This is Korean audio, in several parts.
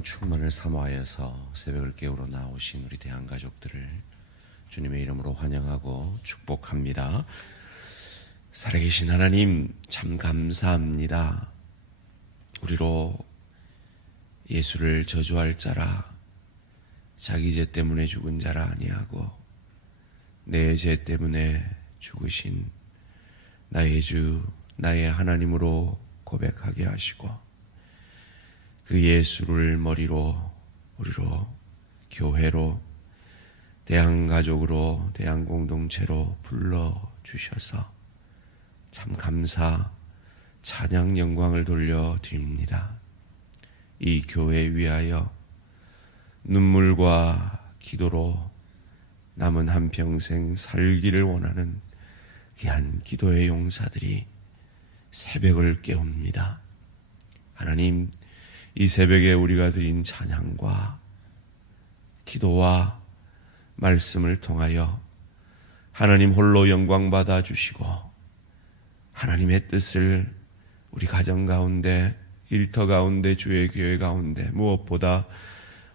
성령 충만을 사모하여서 새벽을 깨우러 나오신 우리 대한가족들을 주님의 이름으로 환영하고 축복합니다. 살아계신 하나님 참 감사합니다. 우리로 예수를 저주할 자라, 자기 죄 때문에 죽은 자라 아니하고 내 죄 때문에 죽으신 나의 주, 나의 하나님으로 고백하게 하시고 그 예수를 머리로 우리로 교회로 대한가족으로 대한공동체로 불러주셔서 참 감사 찬양 영광을 돌려드립니다. 이 교회 위하여 눈물과 기도로 남은 한평생 살기를 원하는 귀한 기도의 용사들이 새벽을 깨웁니다. 하나님, 이 새벽에 우리가 드린 찬양과 기도와 말씀을 통하여 하나님 홀로 영광 받아 주시고 하나님의 뜻을 우리 가정 가운데, 일터 가운데, 주의 교회 가운데, 무엇보다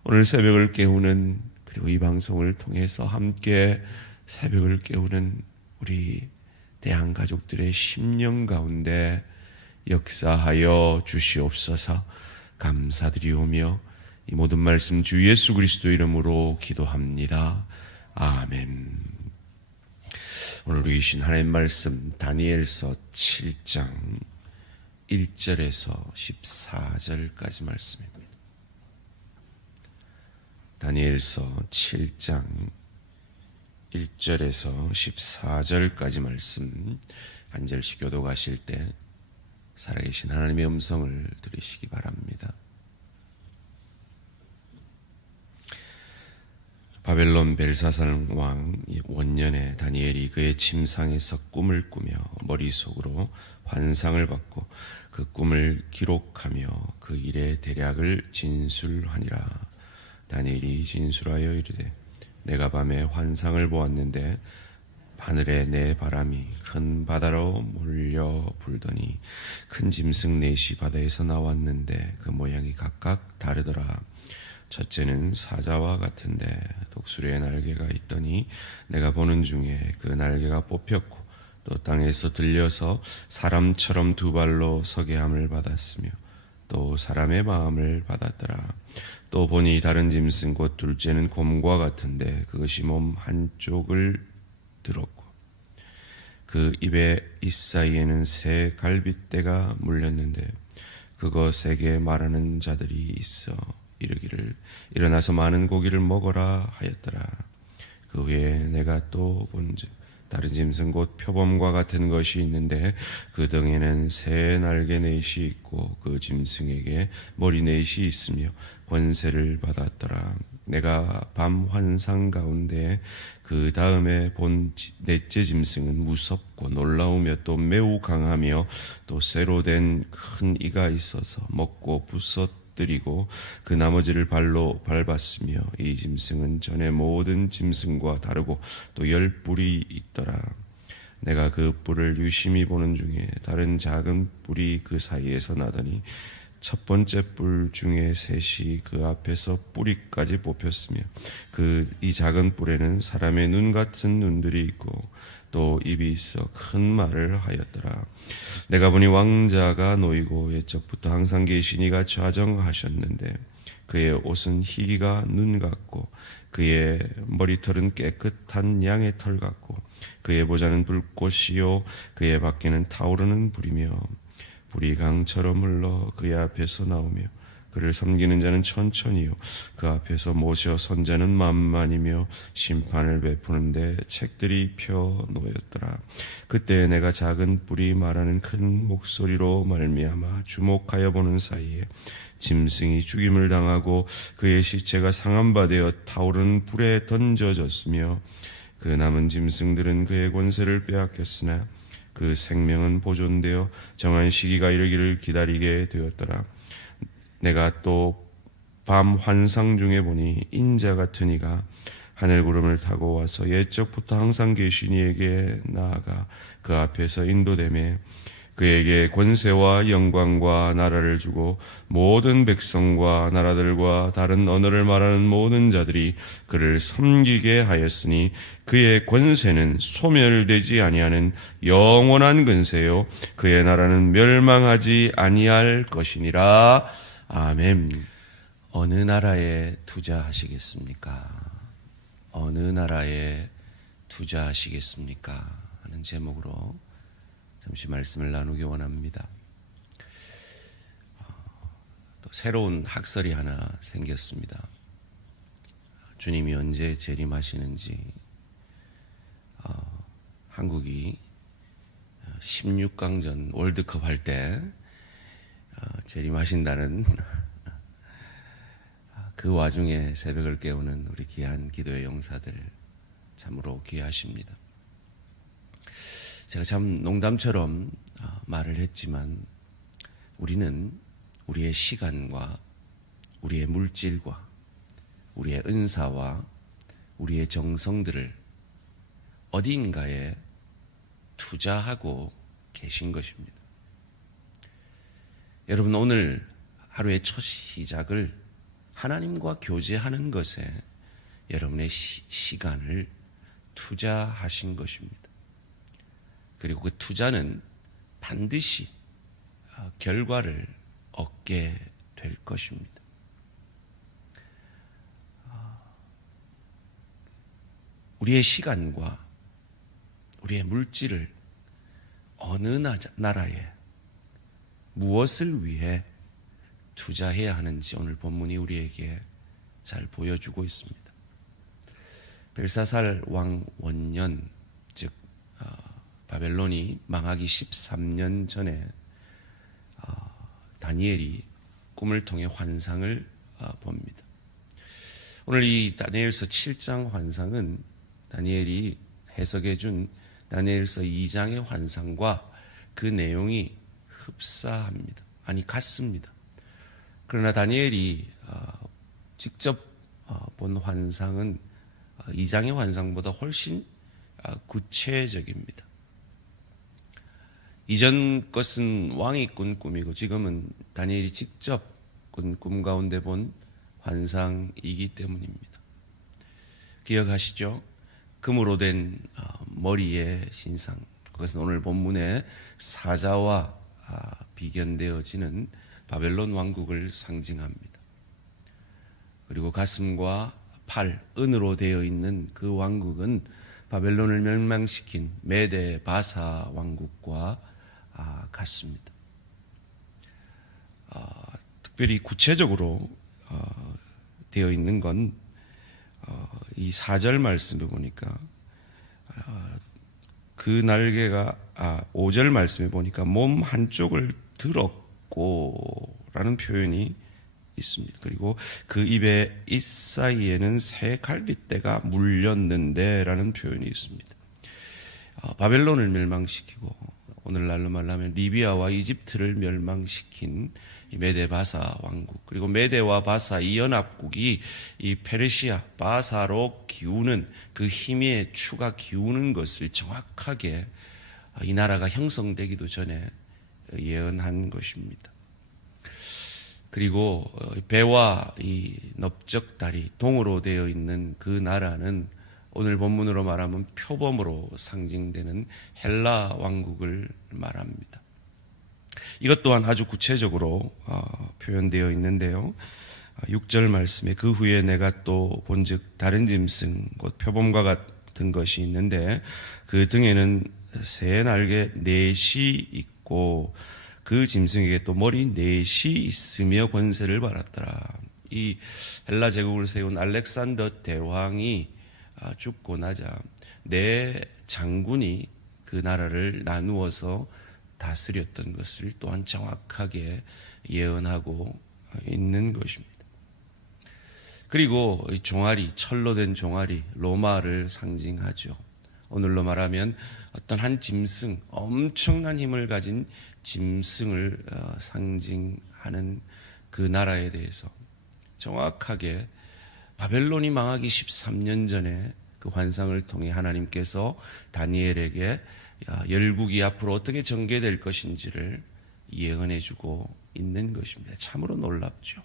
오늘 새벽을 깨우는, 그리고 이 방송을 통해서 함께 새벽을 깨우는 우리 대한가족들의 심령 가운데 역사하여 주시옵소서. 감사드리오며 이 모든 말씀 주 예수 그리스도 이름으로 기도합니다. 아멘. 오늘 주신 하나님 말씀 다니엘서 7장 1절에서 14절까지 말씀입니다. 다니엘서 7장 1절에서 14절까지 말씀, 한 절씩 교독하실 때 살아계신 하나님의 음성을 들으시기 바랍니다. 바벨론 벨사살 왕 원년에 다니엘이 그의 침상에서 꿈을 꾸며 머릿속으로 환상을 받고 그 꿈을 기록하며 그 일의 대략을 진술하니라. 다니엘이 진술하여 이르되 내가 밤에 환상을 보았는데 하늘에 내 바람이 큰 바다로 몰려 불더니 큰 짐승 넷이 바다에서 나왔는데 그 모양이 각각 다르더라. 첫째는 사자와 같은데 독수리의 날개가 있더니 내가 보는 중에 그 날개가 뽑혔고 또 땅에서 들려서 사람처럼 두 발로 서게 함을 받았으며 또 사람의 마음을 받았더라. 또 보니 다른 짐승 곧 둘째는 곰과 같은데 그것이 몸 한쪽을 들었고 그 입에 이사이에는 새 갈빗대가 물렸는데 그것에게 말하는 자들이 있어 이르기를 일어나서 많은 고기를 먹어라 하였더라. 그 후에 내가 또 본즉 다른 짐승 곧 표범과 같은 것이 있는데 그 등에는 새 날개 넷이 있고 그 짐승에게 머리 넷이 있으며 권세를 받았더라. 내가 밤 환상 가운데 그 다음에 본 넷째 짐승은 무섭고 놀라우며 또 매우 강하며 또 쇠로 된 큰 이가 있어서 먹고 부서뜨리고 그 나머지를 발로 밟았으며 이 짐승은 전에 모든 짐승과 다르고 또 10뿔이 있더라. 내가 그 뿔을 유심히 보는 중에 다른 작은 뿔이 그 사이에서 나더니 첫 번째 뿔 중에 셋이 그 앞에서 뿌리까지 뽑혔으며 이 작은 뿔에는 사람의 눈 같은 눈들이 있고 또 입이 있어 큰 말을 하였더라. 내가 보니 왕자가 놓이고 옛적부터 항상 계신 이가 좌정하셨는데 그의 옷은 희기가 눈 같고 그의 머리털은 깨끗한 양의 털 같고 그의 보좌는 불꽃이요 그의 밖에는 타오르는 불이며 불이 강처럼 흘러 그의 앞에서 나오며 그를 섬기는 자는 천천히요 그 앞에서 모셔 선자는 만만이며 심판을 베푸는데 책들이 펴 놓였더라. 그때 내가 작은 뿔이 말하는 큰 목소리로 말미암아 주목하여 보는 사이에 짐승이 죽임을 당하고 그의 시체가 상한 바 되어 타오르는 불에 던져졌으며 그 남은 짐승들은 그의 권세를 빼앗겼으나 그 생명은 보존되어 정한 시기가 이르기를 기다리게 되었더라. 내가 또 밤 환상 중에 보니 인자 같은 이가 하늘 구름을 타고 와서 옛적부터 항상 계신 이에게 나아가 그 앞에서 인도되매 그에게 권세와 영광과 나라를 주고 모든 백성과 나라들과 다른 언어를 말하는 모든 자들이 그를 섬기게 하였으니 그의 권세는 소멸되지 아니하는 영원한 권세요 그의 나라는 멸망하지 아니할 것이니라. 아멘. 어느 나라에 투자하시겠습니까? 어느 나라에 투자하시겠습니까? 하는 제목으로 잠시 말씀을 나누기 원합니다. 또 새로운 학설이 하나 생겼습니다. 주님이 언제 재림하시는지, 한국이 16강전 월드컵 할 때 재림하신다는 그 와중에 새벽을 깨우는 우리 귀한 기도의 용사들 참으로 귀하십니다. 제가 참 농담처럼 말을 했지만 우리는 우리의 시간과 우리의 물질과 우리의 은사와 우리의 정성들을 어딘가에 투자하고 계신 것입니다. 여러분, 오늘 하루의 첫 시작을 하나님과 교제하는 것에 여러분의 시간을 투자하신 것입니다. 그리고 그 투자는 반드시 결과를 얻게 될 것입니다. 우리의 시간과 우리의 물질을 어느 나라에 무엇을 위해 투자해야 하는지 오늘 본문이 우리에게 잘 보여주고 있습니다. 벨사살 왕 원년, 즉 바벨론이 망하기 13년 전에 다니엘이 꿈을 통해 환상을 봅니다. 오늘 이 다니엘서 7장 환상은 다니엘이 해석해 준 다니엘서 2장의 환상과 그 내용이 흡사합니다. 아니, 같습니다. 그러나 다니엘이 직접 본 환상은 2장의 환상보다 훨씬 구체적입니다. 이전 것은 왕이 꾼 꿈이고 지금은 다니엘이 직접 꾼 꿈 가운데 본 환상이기 때문입니다. 기억하시죠? 금으로 된 머리의 신상, 그것은 오늘 본문의 사자와 비견되어지는 바벨론 왕국을 상징합니다. 그리고 가슴과 팔, 은으로 되어 있는 그 왕국은 바벨론을 멸망시킨 메데 바사 왕국과 같습니다. 특별히 구체적으로 되어 있는 건 이 4절 말씀에 보니까 그 날개가 5절 말씀에 보니까 몸 한쪽을 들었고 라는 표현이 있습니다. 그리고 그 입에 이 사이에는 새 갈빗대가 물렸는데 라는 표현이 있습니다. 바벨론을 멸망시키고 오늘날로 말하면 리비아와 이집트를 멸망시킨 이 메데 바사 왕국, 그리고 메데와 바사 이 연합국이 이 페르시아 바사로 기우는 그 힘의 추가 기우는 것을 정확하게 이 나라가 형성되기도 전에 예언한 것입니다. 그리고 배와 이 넓적다리 동으로 되어 있는 그 나라는 오늘 본문으로 말하면 표범으로 상징되는 헬라 왕국을 말합니다. 이것 또한 아주 구체적으로 표현되어 있는데요. 6절 말씀에 그 후에 내가 또 본즉 다른 짐승 곧 표범과 같은 것이 있는데 그 등에는 새 날개 넷이 있고 그 짐승에게 또 머리 넷이 있으며 권세를 받았더라. 이 헬라 제국을 세운 알렉산더 대왕이 죽고 나자 네 장군이 그 나라를 나누어서 다스렸던 것을 또한 정확하게 예언하고 있는 것입니다. 그리고 이 종아리, 철로 된 종아리, 로마를 상징하죠. 오늘로 말하면 어떤 한 짐승, 엄청난 힘을 가진 짐승을 상징하는 그 나라에 대해서 정확하게 바벨론이 망하기 13년 전에 그 환상을 통해 하나님께서 다니엘에게 열국이 앞으로 어떻게 전개될 것인지를 예언해 주고 있는 것입니다. 참으로 놀랍죠.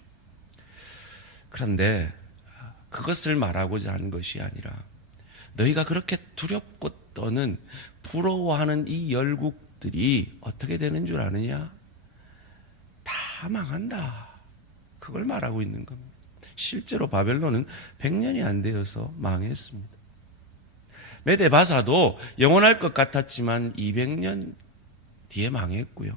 그런데 그것을 말하고자 하는 것이 아니라 너희가 그렇게 두렵고 떠는 부러워하는 이 열국들이 어떻게 되는 줄 아느냐? 다 망한다. 그걸 말하고 있는 겁니다. 실제로 바벨론은 100년이 안 되어서 망했습니다. 메데바사도 영원할 것 같았지만 200년 뒤에 망했고요.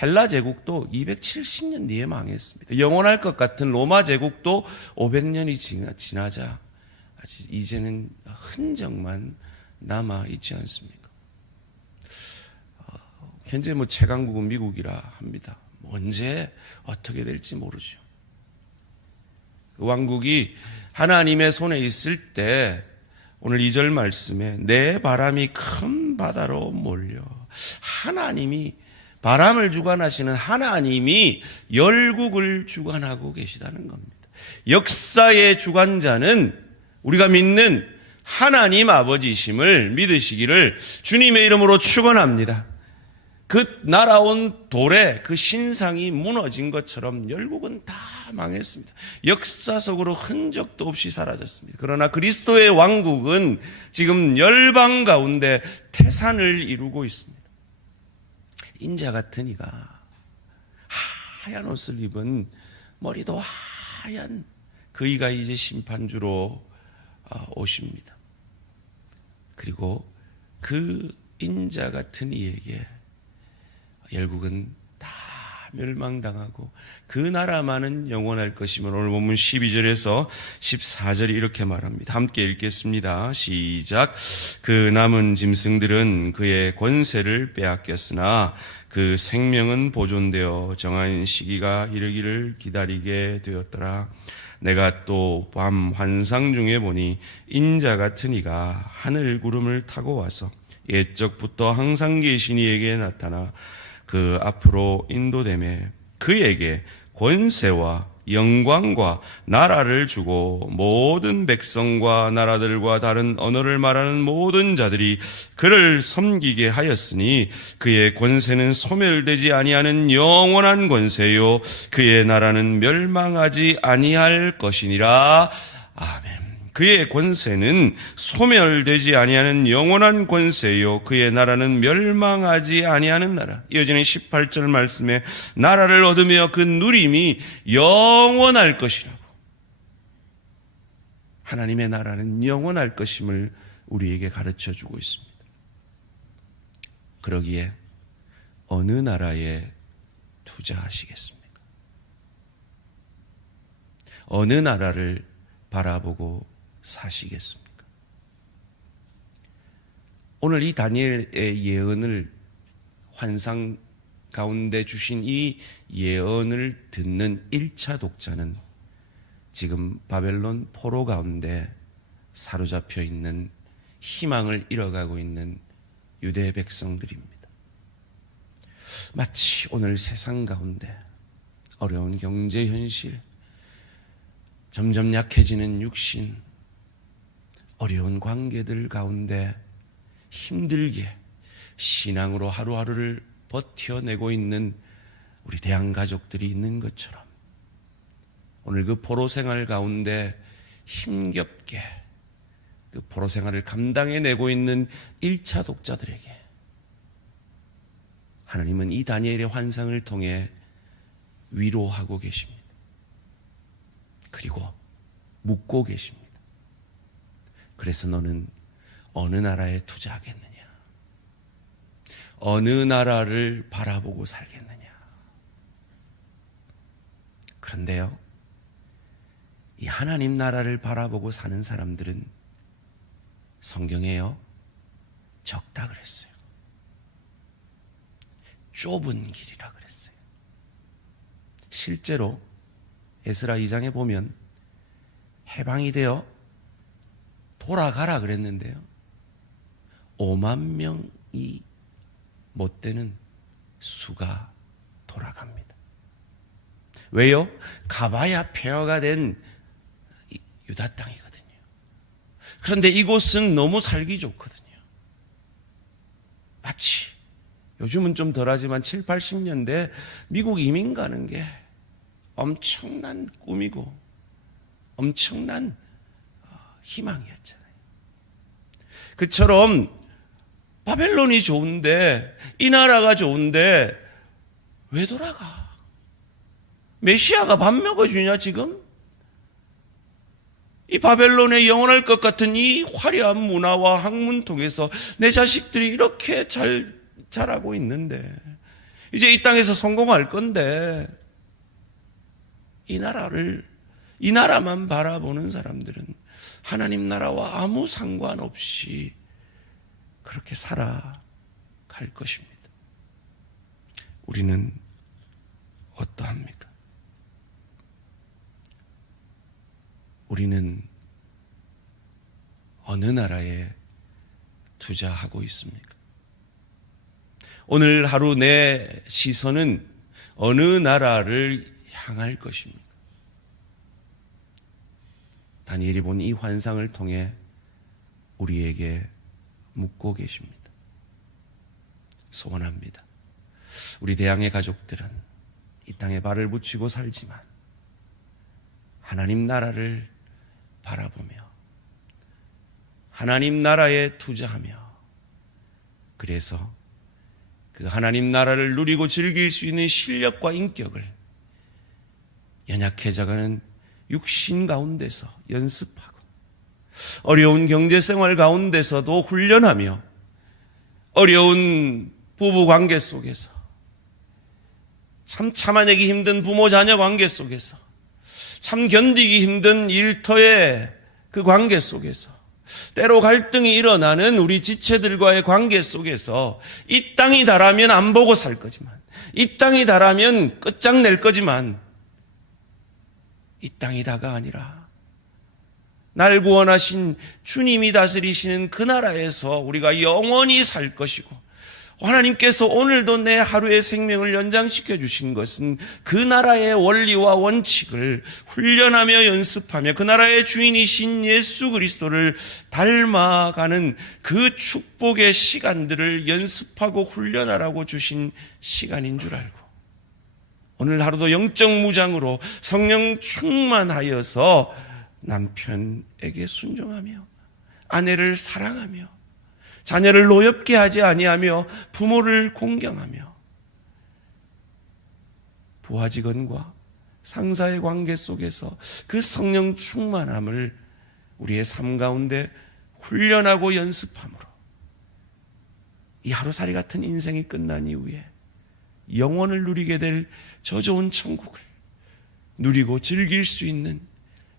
헬라 제국도 270년 뒤에 망했습니다. 영원할 것 같은 로마 제국도 500년이 지나자 이제는 흔적만 남아 있지 않습니까? 현재 최강국은 미국이라 합니다. 언제 어떻게 될지 모르죠. 그 왕국이 하나님의 손에 있을 때 오늘 2절 말씀에 내 바람이 큰 바다로 몰려 하나님이 바람을 주관하시는 하나님이 열국을 주관하고 계시다는 겁니다. 역사의 주관자는 우리가 믿는 하나님 아버지심을 믿으시기를 주님의 이름으로 축원합니다. 그 날아온 돌에 그 신상이 무너진 것처럼 열국은 다 망했습니다. 역사 속으로 흔적도 없이 사라졌습니다. 그러나 그리스도의 왕국은 지금 열방 가운데 태산을 이루고 있습니다. 인자 같은 이가 하얀 옷을 입은 머리도 하얀 그 이가 이제 심판주로 오십니다. 그리고 그 인자 같은 이에게 열국은 다 멸망당하고 그 나라만은 영원할 것이면 오늘 본문 12절에서 14절이 이렇게 말합니다. 함께 읽겠습니다. 시작. 그 남은 짐승들은 그의 권세를 빼앗겼으나 그 생명은 보존되어 정한 시기가 이르기를 기다리게 되었더라. 내가 또 밤 환상 중에 보니 인자 같은 이가 하늘 구름을 타고 와서 옛적부터 항상 계신 이에게 나타나 그 앞으로 인도되매 그에게 권세와 영광과 나라를 주고 모든 백성과 나라들과 다른 언어를 말하는 모든 자들이 그를 섬기게 하였으니 그의 권세는 소멸되지 아니하는 영원한 권세요 그의 나라는 멸망하지 아니할 것이니라. 아멘. 그의 권세는 소멸되지 아니하는 영원한 권세요 그의 나라는 멸망하지 아니하는 나라. 이어지는 18절 말씀에 나라를 얻으며 그 누림이 영원할 것이라고. 하나님의 나라는 영원할 것임을 우리에게 가르쳐주고 있습니다. 그러기에 어느 나라에 투자하시겠습니까? 어느 나라를 바라보고 사시겠습니까? 오늘 이 다니엘의 예언을 환상 가운데 주신 이 예언을 듣는 1차 독자는 지금 바벨론 포로 가운데 사로잡혀 있는 희망을 잃어가고 있는 유대 백성들입니다. 마치 오늘 세상 가운데 어려운 경제 현실, 점점 약해지는 육신, 어려운 관계들 가운데 힘들게 신앙으로 하루하루를 버텨내고 있는 우리 대한 가족들이 있는 것처럼 오늘 그 포로 생활 가운데 힘겹게 그 포로 생활을 감당해내고 있는 1차 독자들에게 하나님은 이 다니엘의 환상을 통해 위로하고 계십니다. 그리고 묻고 계십니다. 그래서 너는 어느 나라에 투자하겠느냐? 어느 나라를 바라보고 살겠느냐? 그런데요, 이 하나님 나라를 바라보고 사는 사람들은 성경에요, 적다 그랬어요. 좁은 길이라 그랬어요. 실제로 에스라 2장에 보면 해방이 되어 돌아가라 그랬는데요, 5만 명이 못 되는 수가 돌아갑니다. 왜요? 가봐야 폐허가 된 유다 땅이거든요. 그런데 이곳은 너무 살기 좋거든요. 요즘은 좀 덜하지만 7, 80년대 미국 이민 가는 게 엄청난 꿈이고 엄청난 희망이었잖아요. 그처럼 바벨론이 좋은데, 이 나라가 좋은데 왜 돌아가? 메시아가 밥 먹어주냐 지금? 이 바벨론에 영원할 것 같은 이 화려한 문화와 학문 통해서 내 자식들이 이렇게 잘 자라고 있는데, 이제 이 땅에서 성공할 건데, 이 나라만 바라보는 사람들은 하나님 나라와 아무 상관없이 그렇게 살아갈 것입니다. 우리는 어떠합니까? 우리는 어느 나라에 투자하고 있습니까? 오늘 하루 내 시선은 어느 나라를 향할 것입니까? 다니엘이 본 이 환상을 통해 우리에게 묻고 계십니다. 소원합니다. 우리 대양의 가족들은 이 땅에 발을 붙이고 살지만 하나님 나라를 바라보며 하나님 나라에 투자하며, 그래서 그 하나님 나라를 누리고 즐길 수 있는 실력과 인격을 연약해져가는 육신 가운데서 연습하고, 어려운 경제생활 가운데서도 훈련하며, 어려운 부부관계 속에서, 참 참아내기 힘든 부모 자녀 관계 속에서, 참 견디기 힘든 일터의 그 관계 속에서, 때로 갈등이 일어나는 우리 지체들과의 관계 속에서 이 땅이 다라면 안 보고 살 거지만, 이 땅이 다라면 끝장낼 거지만, 이 땅이 다가 아니라 날 구원하신 주님이 다스리시는 그 나라에서 우리가 영원히 살 것이고, 하나님께서 오늘도 내 하루의 생명을 연장시켜 주신 것은 그 나라의 원리와 원칙을 훈련하며 연습하며 그 나라의 주인이신 예수 그리스도를 닮아가는 그 축복의 시간들을 연습하고 훈련하라고 주신 시간인 줄 알고, 오늘 하루도 영적 무장으로 성령 충만하여서 남편에게 순종하며 아내를 사랑하며 자녀를 노엽게 하지 아니하며 부모를 공경하며 부하 직원과 상사의 관계 속에서 그 성령 충만함을 우리의 삶 가운데 훈련하고 연습함으로 이 하루살이 같은 인생이 끝난 이후에 영원을 누리게 될 저 좋은 천국을 누리고 즐길 수 있는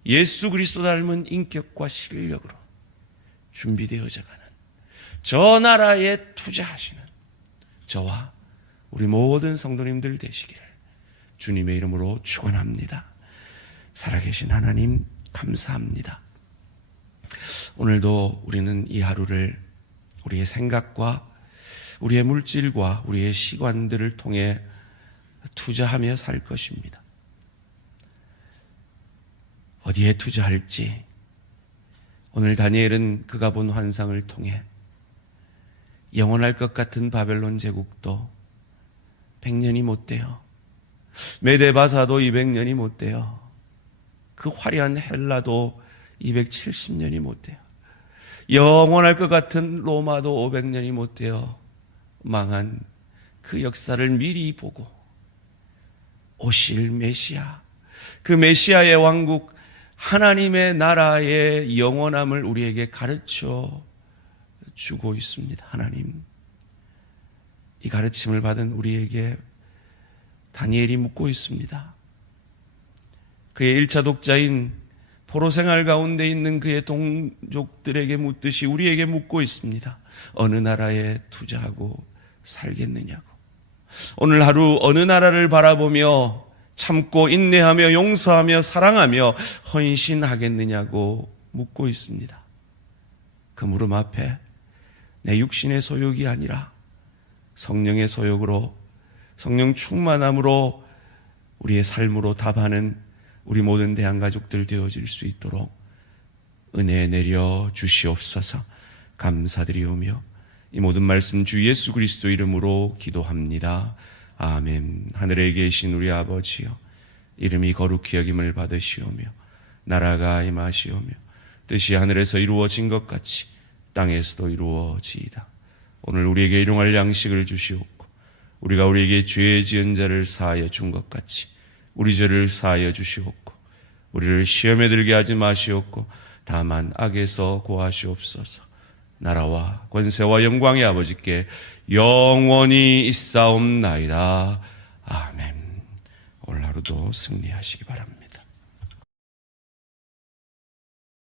예수 그리스도 닮은 인격과 실력으로 준비되어져 가는 저 나라에 투자하시는 저와 우리 모든 성도님들 되시기를 주님의 이름으로 축원합니다. 살아계신 하나님 감사합니다. 오늘도 우리는 이 하루를 우리의 생각과 우리의 물질과 우리의 시간들을 통해 투자하며 살 것입니다. 어디에 투자할지, 오늘 다니엘은 그가 본 환상을 통해 영원할 것 같은 바벨론 제국도 100년이 못 돼요. 메데바사도 200년이 못 돼요. 그 화려한 헬라도 270년이 못 돼요. 영원할 것 같은 로마도 500년이 못 돼요. 망한 그 역사를 미리 보고 오실 메시아, 그 메시아의 왕국, 하나님의 나라의 영원함을 우리에게 가르쳐 주고 있습니다. 하나님, 이 가르침을 받은 우리에게 다니엘이 묻고 있습니다. 그의 1차 독자인 포로 생활 가운데 있는 그의 동족들에게 묻듯이 우리에게 묻고 있습니다. 어느 나라에 투자하고 살겠느냐고. 오늘 하루 어느 나라를 바라보며 참고 인내하며 용서하며 사랑하며 헌신하겠느냐고 묻고 있습니다. 그 물음 앞에 내 육신의 소욕이 아니라 성령의 소욕으로, 성령 충만함으로 우리의 삶으로 답하는 우리 모든 대한가족들 되어질 수 있도록 은혜 내려 주시옵소서. 감사드리오며 이 모든 말씀 주 예수 그리스도 이름으로 기도합니다. 아멘. 하늘에 계신 우리 아버지여, 이름이 거룩히 여김을 받으시오며 나라가 임하시오며 뜻이 하늘에서 이루어진 것 같이 땅에서도 이루어지이다. 오늘 우리에게 일용할 양식을 주시옵고 우리가 우리에게 죄 지은 자를 사하여 준 것 같이 우리 죄를 사하여 주시옵고 우리를 시험에 들게 하지 마시옵고 다만 악에서 구하시옵소서. 나라와 권세와 영광의 아버지께 영원히 있사옵나이다. 아멘. 오늘 하루도 승리하시기 바랍니다.